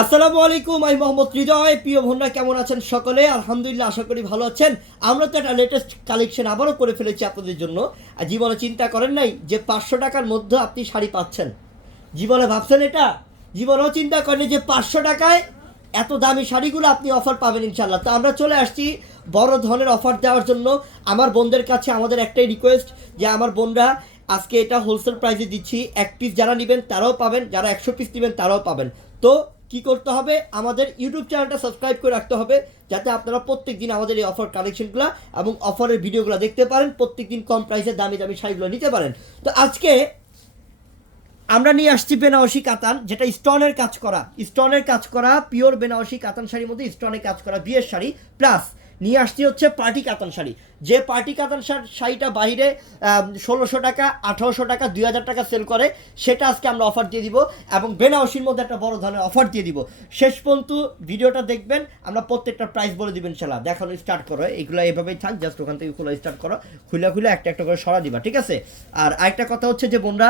আসসালামু আলাইকুম, আমি মোহাম্মদ হৃদয়। প্রিয় ভন্ডা কেমন আছেন সকলে? আলহামদুলিল্লাহ, আশা করি ভালো আছেন। আমরা তো একটা লেটেস্ট কালেকশন আবারও করে ফেলেছি আপনাদের জন্য। আর জীবনে চিন্তা করেন নাই যে পাঁচশো টাকার মধ্যে আপনি শাড়ি পাচ্ছেন। জীবনে ভাবছেন এটা? জীবনেও চিন্তা করেন যে পাঁচশো টাকায় এত দামি শাড়িগুলো আপনি অফার পাবেন ইনশাল্লাহ তো আমরা চলে আসছি বড় ধরনের অফার দেওয়ার জন্য। আমার বোনদের কাছে আমাদের একটাই রিকোয়েস্ট যে আমার বোনরা, আজকে এটা হোলসেল প্রাইসে দিচ্ছি। এক পিস যারা নেবেন তারাও পাবেন, যারা একশো পিস নেবেন তারাও পাবেন। তো কি করতে হবে? আমাদের ইউটিউব চ্যানেলটা সাবস্ক্রাইব করে রাখতে হবে, যাতে আপনারা প্রত্যেক দিন আমাদের এই অফার কালেকশনগুলো এবং অফারের ভিডিওগুলো দেখতে পারেন প্রত্যেক দিন কম প্রাইসে দামি দামি শাড়িগুলো নিতে পারেন। তো আজকে আমরা নিয়ে আসছি বেনারসি কাতান, যেটা স্টোনের কাজ করা, স্টোনের কাজ করা পিওর বেনারসি কাতান শাড়ির মধ্যে স্টোনের কাজ করা বিয়ের শাড়ি প্লাস নিয়ে আসছি হচ্ছে পার্টি কাতান শাড়ি। যে পার্টি কাতান শাড়িটা বাইরে ষোলোশো টাকা, আঠারোশো টাকা, দুই হাজার টাকা সেল করে, সেটা আজকে আমরা অফার দিয়ে দিব এবং বেনারসির মধ্যে একটা বড় ধরনের অফার দিয়ে দিব। শেষ পর্যন্ত ভিডিওটা দেখবেন, আমরা প্রত্যেকটা প্রাইস বলে দিবেন সেলা দেখানো স্টার্ট করো, এগুলো এভাবেই থাক জাস্ট ওখান থেকে খোলা স্টার্ট করো, খুলে খুলে একটা একটা করে সরা দিবা, ঠিক আছে? আর আরেকটা কথা হচ্ছে যে বোনরা,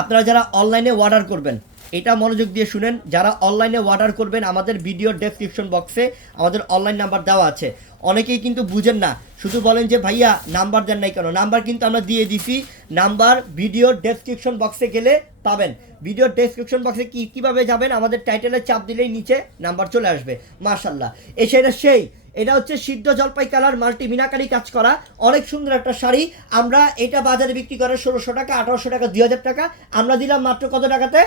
আপনারা যারা অনলাইনে অর্ডার করবেন এটা মনোযোগ দিয়ে শুনেন। যারা অনলাইনে অর্ডার করবেন, আমাদের ভিডিওর ডেসক্রিপশন বক্সে আমাদের অনলাইন নাম্বার দেওয়া আছে। অনেকেই কিন্তু বুঝেন না। শুধু বলেন যে, ভাইয়া নাম্বার দেন নাই কেন? নাম্বার কিন্তু আমরা দিয়ে দিছি। নাম্বার ভিডিওর ডেসক্রিপশন বক্সে গেলে পাবেন। ভিডিওর ডেসক্রিপশন বক্সে কি, কীভাবে যাবেন? আমাদের টাইটেলে চাপ দিলেই নিচে নাম্বার চলে আসবে। মার্শাল্লাহ এই সেটা সেই এটা হচ্ছে সিদ্ধ জলপাই কালার মাল্টি মিনাকারি কাজ করা। অনেক সুন্দর একটা শাড়ি। আমরা এটা বাজারে বিক্রি করে ষোলোশো টাকা আঠারোশো টাকা দুই হাজার টাকা। আমরা দিলাম মাত্র কত টাকাতে?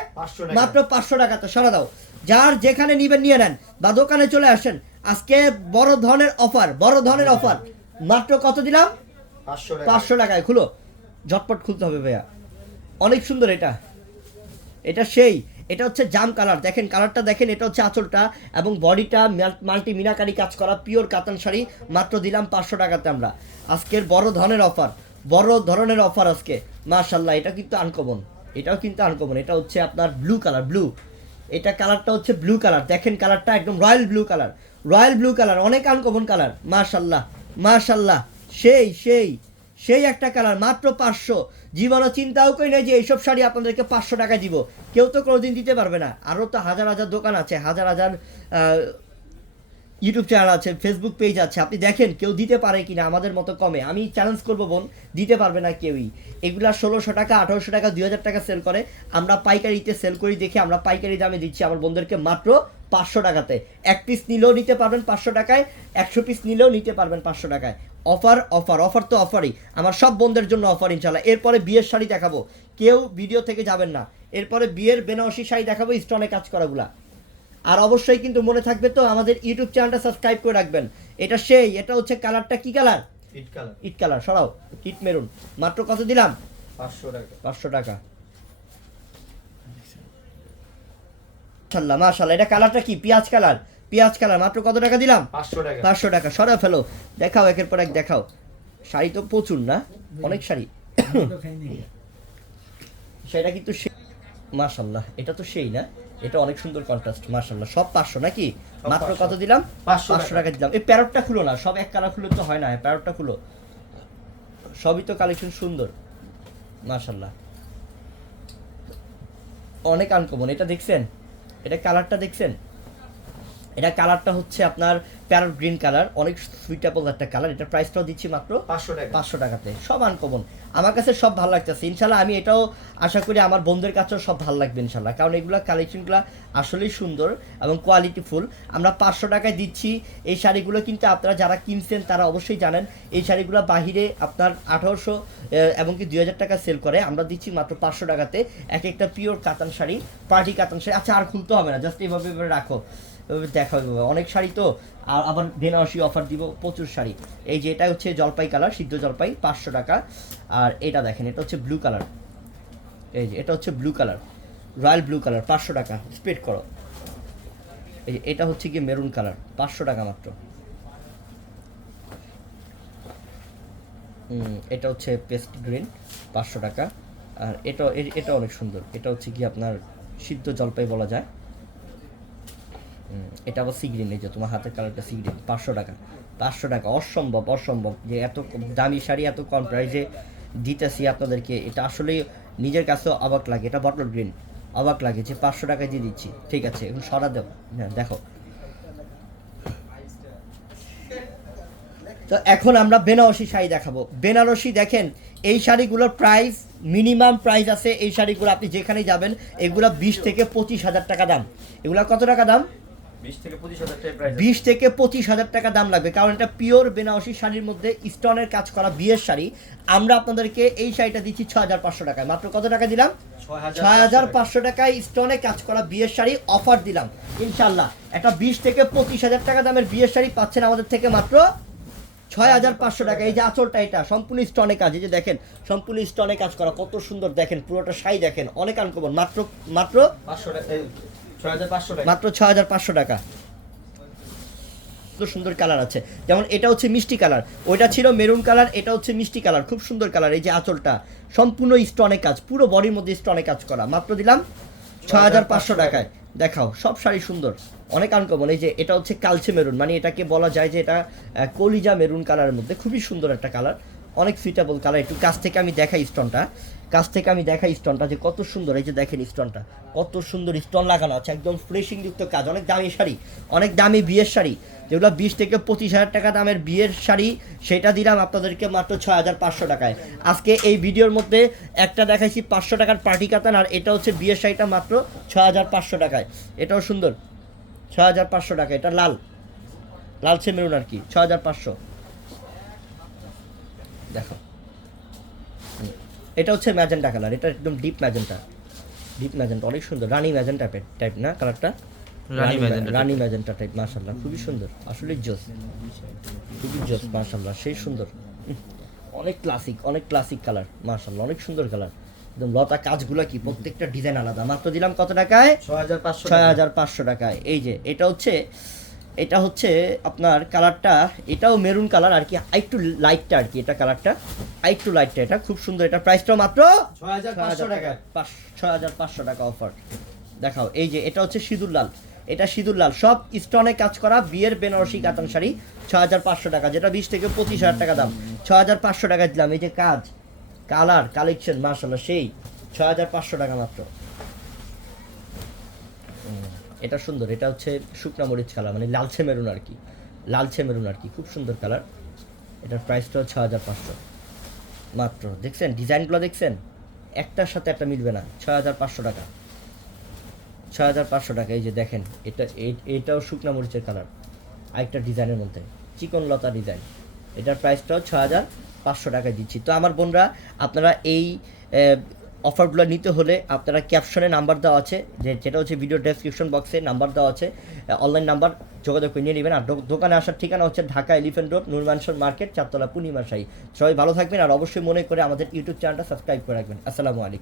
মাত্র পাঁচশো টাকাতে। সারা দাও। যার যেখানে নিবেন নিয়ে নেন বা দোকানে চলে আসেন আজকে বড় ধরনের অফার বড় ধরনের অফার। মাত্র কত দিলাম? পাঁচশো টাকায়। খুলো। ঝটপট খুলতে হবে ভাইয়া। অনেক সুন্দর এটা। এটা সেই। এটা হচ্ছে জাম কালার। দেখেন, কালারটা দেখেন, এটা হচ্ছে আঁচলটা এবং বডিটা মাল্টি মিনাকারি কাজ করা, পিওর কাতান শাড়ি, মাত্র দিলাম পাঁচশো টাকাতে আমরা। আজকের বড় ধরনের অফার, বড় ধরনের অফার আজকে। মার্শাল্লাহ এটা কিন্তু আনকমন এটাও কিন্তু আনকমন এটা হচ্ছে আপনার ব্লু কালার ব্লু এটা কালারটা হচ্ছে ব্লু কালার দেখেন কালারটা একদম royal blue colour royal blue colour অনেক আনকমন কালার মার্শাল্লাহ মার্শাল্লাহ সেই সেই। সেই একটা কালার, মাত্র পাঁচশো। জীবনও চিন্তাও করি না যে এইসব শাড়ি আপনাদেরকে পাঁচশো টাকা দিব। কেউ তো কোনোদিন দিতে পারবে না। আরও তো হাজার হাজার দোকান আছে, হাজার হাজার ইউটিউব চ্যানেল আছে ফেসবুক পেজ আছে। আপনি দেখেন কেউ দিতে পারে কি না আমাদের মতো কমে। আমি চ্যালেঞ্জ করব বোন, দিতে পারবে না কেউই। এগুলা ষোলোশো টাকা, আঠারোশো টাকা, দুই হাজার টাকা সেল করে। আমরা পাইকারিতে সেল করি দেখে আমরা পাইকারি দামে দিচ্ছি। আমার বন্ধুদেরকে মাত্র পাঁচশো টাকাতে। এক পিস নিলেও নিতে পারবেন পাঁচশো টাকায় একশো পিস নিলেও নিতে পারবেন পাঁচশো টাকায়। অফার অফার অফার তো অফারই আমার সব বন্ধুদের জন্য অফার ইনশাল্লাহ এরপরে বিয়ের শাড়ি দেখাবো। কেউ ভিডিও থেকে যাবেন না। এরপরে বিয়ের বেনারসি শাড়ি দেখাবো স্টনে কাজ করাগুলা। আর অবশ্যই কিন্তু মনে থাকবে তো আমাদের ইউটিউব চ্যানেলটা সাবস্ক্রাইব করে রাখবেন। এটা সেই এটা হচ্ছে কালারটা কি কালার ইট কালার ইট কালার সরাও। ইট মেরুন মাত্র কত দিলাম? পাঁচশো টাকা। পাঁচশো টাকা। মাশাল্লাহ মাশাল্লাহ এটা কালারটা কি? পেঁয়াজ কালার। পেঁয়াজ কালার। মাত্র কত টাকা দিলাম? পাঁচশো টাকা। পাঁচশো টাকা। সরা ফেলো। দেখাও একের পর এক দেখাও। শাড়ি তো প্রচুর না? অনেক শাড়ি। সেটা কিন্তু মাশাল্লাহ এটা তো সেই না? এটা অনেক সুন্দর কন্ট্রাস্ট মাশাল্লাহ সব পাঁচশো নাকি? মাত্র কত দিলাম? 500 পাঁচশো টাকা। দিলাম। এই প্যারটটা খুলো না। সব এক কালার খুলে তো হয় না। প্যারটটা খুলো। সবই তো কালেকশন সুন্দর। মাশাল্লাহ অনেক আনকমন এটা দেখছেন? এটা কালারটা দেখছেন? এটা কালারটা হচ্ছে আপনার প্যারট গ্রিন কালার অনেক সুইটেবল একটা কালার। এটা প্রাইসটাও দিচ্ছি মাত্র পাঁচশো টাকা। পাঁচশো টাকাতে। সব আনকমন আমার কাছে সব ভালো লাগতেছে। ইনশাল্লাহ আমি এটাও আশা করি আমার বন্ধুদের কাছেও সব ভালো লাগবে ইনশাল্লাহ। কারণ এগুলো কালেকশনগুলো আসলেই সুন্দর এবং কোয়ালিটিফুল আমরা পাঁচশো টাকায় দিচ্ছি এই শাড়িগুলো কিন্তু আপনারা যারা কিনছেন তারা অবশ্যই জানেন এই শাড়িগুলো বাহিরে আপনার আঠারোশো এবং কি দুই হাজার টাকা সেল করে। আমরা দিচ্ছি মাত্র পাঁচশো টাকাতে। এক একটা পিওর কাতান শাড়ি পার্টি কাতান শাড়ি। আচ্ছা আর খুলতে হবে না। জাস্ট এইভাবে এভাবে রাখো। দেখা হবে অনেক শাড়ি তো আর আবার বেনারসি অফার দিব, প্রচুর শাড়ি। এই যে এটা হচ্ছে জলপাই কালার সিদ্ধ জলপাই, পাঁচশো টাকা। আর এটা দেখেন, এটা হচ্ছে ব্লু কালার এই যে, এটা হচ্ছে blue colour royal blue colour পাঁচশো টাকা স্প্রেড করো। এই যে, এটা হচ্ছে কি মেরুন কালার পাঁচশো টাকা মাত্র। এটা হচ্ছে পেস্ট গ্রিন পাঁচশো টাকা। আর এটা এটা অনেক সুন্দর। এটা হচ্ছে কি আপনার সিদ্ধ জলপাই বলা যায়। এটা আবার সি গ্রিন এই যে তোমার হাতের কালারটা সি গ্রিন পাঁচশো টাকা। পাঁচশো টাকা, অসম্ভব অসম্ভব যে এত দামি শাড়ি, এত কম প্রাইসে দিতেছি আপনাদেরকে। এটা আসলে নিজের কাছেও অবাক লাগে, এটা বটল গ্রিন অবাক লাগে যে পাঁচশো টাকায় দিয়ে দিচ্ছি। ঠিক আছে, এখন সরা দেব হ্যাঁ দেখো। তো এখন আমরা বেনারসি শাড়ি দেখাবো। বেনারসি দেখেন, এই শাড়িগুলোর প্রাইস মিনিমাম প্রাইস আছে, এই শাড়িগুলো আপনি যেখানে যাবেন, এগুলো বিশ থেকে পঁচিশ হাজার টাকা দাম। এগুলো কত টাকা দাম? বিশ থেকে পঁচিশ হাজার টাকা দাম লাগবে কারণ এটা পিওর বেনারসি শাড়ির মধ্যে স্টোনের কাজ করা বিয়ের শাড়ি। আমরা আপনাদেরকে এই শাড়িটা দিচ্ছি ছ হাজার পাঁচশো টাকায়। মাত্র কত টাকা দিলাম? ছয় হাজার পাঁচশো টাকায়। স্টোনে কাজ করা বিয়ের শাড়ি অফার দিলাম। ইনশাল্লাহ একটা বিশ থেকে পঁচিশ হাজার টাকা দামের বিয়ের শাড়ি পাচ্ছেন আমাদের থেকে মাত্র ছয় হাজার পাঁচশো টাকা। এই যে আঁচলটা এটা সম্পূর্ণ স্টোনে কাজ। এই যে দেখেন সম্পূর্ণ স্টনে কাজ করা কত সুন্দর দেখেন পুরোটা শাড়ি দেখেন অনেক আনকমন মাত্র মাত্র পাঁচশো টাকা মাত্র ছ হাজার পাঁচশো টাকা। সুন্দর কালার আছে। যেমন এটা হচ্ছে মিষ্টি কালার। ওইটা ছিল মেরুন কালার, এটা হচ্ছে মিষ্টি কালার। খুব সুন্দর কালার এই যে আঁচলটা। সম্পূর্ণ স্টনে কাজ, পুরো বডির মধ্যে স্টনে কাজ করা। মাত্র দিলাম ছ হাজার পাঁচশো টাকায়। দেখাও, সব শাড়ি সুন্দর। অনেক আনকমন এই যে এটা হচ্ছে কালচে মেরুন। মানে এটাকে বলা যায় যে এটা কলিজা মেরুন কালারের মধ্যে। খুবই সুন্দর একটা কালার। অনেক সুইটেবল কালার একটু কাছ থেকে আমি দেখাই স্টোনটা কাছ থেকে আমি দেখাই স্টোনটা যে কত সুন্দর, এই যে দেখেন স্টোনটা কত সুন্দর স্টোন লাগানো আছে, একদম ফ্রেশিং যুক্ত কাজ। অনেক দামি শাড়ি, অনেক দামি বিয়ের শাড়ি। যেগুলো বিশ থেকে পঁচিশ হাজার টাকা দামের বিয়ের শাড়ি, সেটা দিলাম আপনাদেরকে মাত্র ছয় হাজার পাঁচশো টাকায়। আজকে এই ভিডিওর মধ্যে একটা দেখাইছি পাঁচশো টাকার পার্টি কাতান, আর এটা হচ্ছে বিয়ের শাড়িটা মাত্র ছয় হাজার পাঁচশো টাকায়। এটাও সুন্দর। ছয় হাজার পাঁচশো টাকা এটা লাল। লালচে মেরুন আর কি ছ হাজার পাঁচশো। দেখো। হুম। এটা হচ্ছে ম্যাজেন্টা কালার এটা একদম ডিপ ম্যাজেন্টা। ডিপ ম্যাজেন্টা অনেক সুন্দর। রানী ম্যাজেন্টা টাইপ না কালারটা রানী ম্যাজেন্টা রানী ম্যাজেন্টা টাইপ মাশাল্লাহ খুবই সুন্দর। আসলে জোস। খুবই জোস মাশাল্লাহ সেই সুন্দর। অনেক ক্লাসিক অনেক ক্লাসিক কালার মাশাল্লাহ অনেক সুন্দর কালার একদম লতা কাজগুলো কি প্রত্যেকটা ডিজাইন আলাদা। মাত্র দিলাম কত টাকায়? ছয় হাজার পাঁচশো ছয় হাজার পাঁচশো টাকায়। এই যে এটা হচ্ছে এটা হচ্ছে আপনার কালারটা এটাও মেরুন কালার আর কি আরেকটু লাইটটা আর কি এটা কালারটা। আরেকটু লাইটটা এটা খুব সুন্দর এটা প্রাইসটা মাত্র ছয় হাজার পাঁচশো টাকা। ছয় হাজার পাঁচশো টাকা অফার দেখাও এই যে এটা হচ্ছে সিঁদুর লাল। এটা সিঁদুর লাল সব স্টোনে কাজ করা বিয়ের বেনারসি কাতান শাড়ি ছ হাজার পাঁচশো টাকা যেটা বিশ থেকে পঁচিশ হাজার টাকা দাম। ছ হাজার পাঁচশো টাকা দিলাম এই যে কাজ কালার কালেকশন মার্শাল্লাহ সেই ছ হাজার পাঁচশো টাকা মাত্র। এটা সুন্দর, এটা হচ্ছে শুকনা মরিচ কালার মানে লালচে মেরুন আর কি, লালচে মেরুন আর কি, খুব সুন্দর কালার। এটার প্রাইসটাও ছ হাজার পাঁচশো। মাত্র, দেখছেন? ডিজাইনগুলো দেখছেন? একটার সাথে একটা মিলবে না ছ হাজার পাঁচশো টাকা। ছ হাজার পাঁচশো টাকা, এই যে দেখেন, এটা এটাও শুকনা মরিচের কালার, আরেকটা ডিজাইনের মধ্যে, চিকন লতা ডিজাইন। এটার প্রাইসটাও ছ হাজার পাঁচশো টাকায় দিচ্ছি। তো আমার বোনরা, আপনারা এই অফারগুলো নিতে হলে আপনারা ক্যাপশনে নাম্বার দেওয়া আছে, যে যেটা হচ্ছে ভিডিও ডেসক্রিপশন বক্সে নাম্বার দেওয়া আছে অনলাইন নাম্বার যোগাযোগ করে নিয়ে নেবেন। আর দোকানে আসার ঠিকানা হচ্ছে ঢাকা এলিফেন্ট রোড নুরমানসর মার্কেট চারতলা পূর্ণিমাশাই সবাই ভালো থাকবেন, আর অবশ্যই মনে করে আমাদের ইউটিউব চ্যানেলটা সাবস্ক্রাইব করে রাখবেন। আসসালামু আলাইকুম।